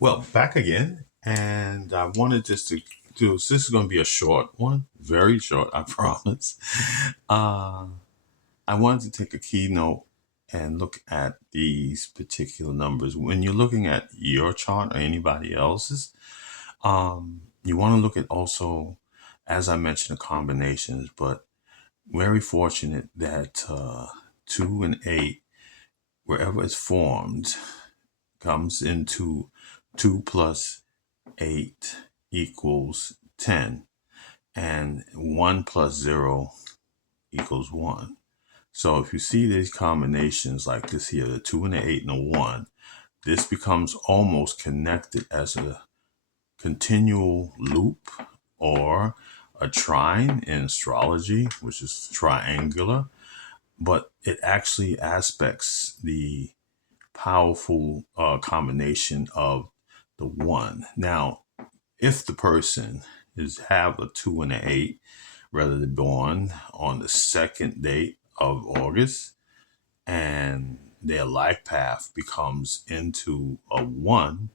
Well, back again, and I wanted just to do. So this is going to be a short one, very short, I promise. Uh, I wanted to take a keynote and look at these particular numbers. When you're looking at your chart or anybody else's, you want to look at also, as I mentioned, the combinations. But very fortunate that 2 and 8, wherever it's formed, comes into 2 plus 8 equals 10, and 1 plus 0 equals 1. So if you see these combinations like this here, the 2 and the 8 and the 1, this becomes almost connected as a continual loop or a trine in astrology, which is triangular, but it actually aspects the powerful combination of the 1. Now, if the person is have a 2 and an 8, rather than born on the second date of August, and their life path becomes into a 1,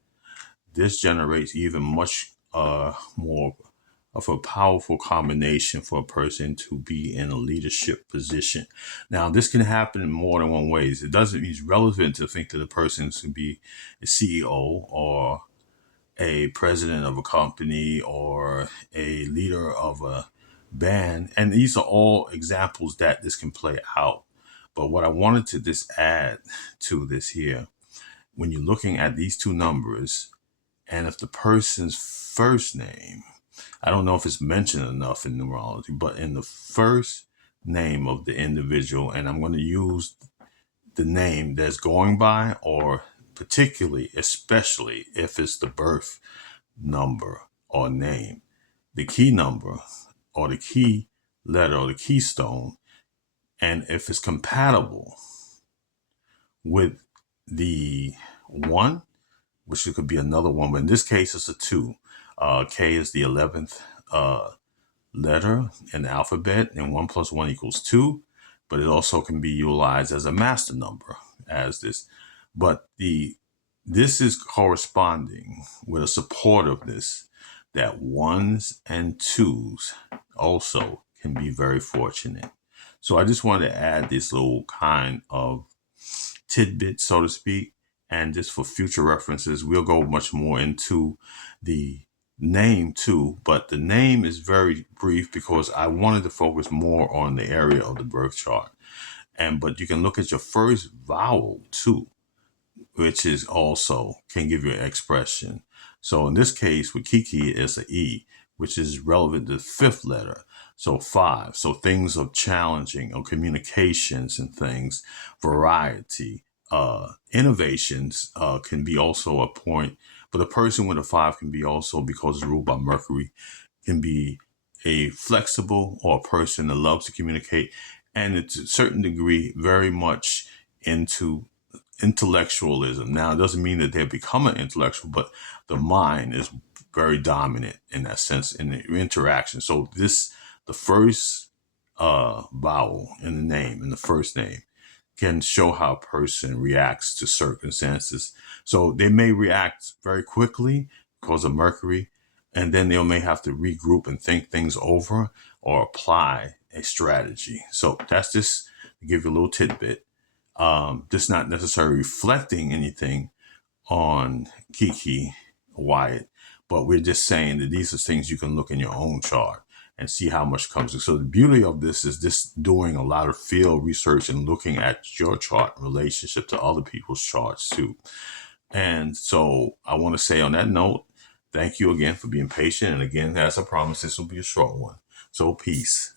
this generates even much more of a powerful combination for a person to be in a leadership position. Now, this can happen in more than one ways. It doesn't mean it's relevant to think that a person should be a CEO or a president of a company or a leader of a band. And these are all examples that this can play out. But what I wanted to just add to this here, when you're looking at these two numbers, and if the person's first name, I don't know if it's mentioned enough in numerology, but in the first name of the individual, and I'm going to use the name that's going by, or particularly, especially if it's the birth number or name, the key number or the key letter or the keystone, and if it's compatible with the 1, which it could be another one, but in this case, it's a 2. K is the 11th letter in the alphabet, and 1 plus 1 equals 2, but it also can be utilized as a master number as this. But this is corresponding with a support of this, that 1s and 2s also can be very fortunate. So I just wanted to add this little kind of tidbit, so to speak, and just for future references, we'll go much more into the name too, but the name is very brief because I wanted to focus more on the area of the birth chart. But you can look at your first vowel too, which is also can give you an expression. So in this case with Kiki, it's an E, which is relevant to the 5th letter. So 5. So things of challenging or communications and things, variety, innovations can be also a point. But a person with a 5 can be also, because it's ruled by Mercury, can be a flexible or a person that loves to communicate, and it's a certain degree very much into intellectualism. Now, it doesn't mean that they become an intellectual, but the mind is very dominant in that sense in the interaction. So the first vowel in the name, in the first name, can show how a person reacts to circumstances. So they may react very quickly because of Mercury, and then they may have to regroup and think things over or apply a strategy. So that's just to give you a little tidbit. Just not necessarily reflecting anything on Kiki Wyatt, but we're just saying that these are things you can look in your own chart and see how much comes in. So the beauty of this is just doing a lot of field research and looking at your chart in relationship to other people's charts too. And so I want to say on that note, thank you again for being patient. And again, as I promised, this will be a short one. So peace.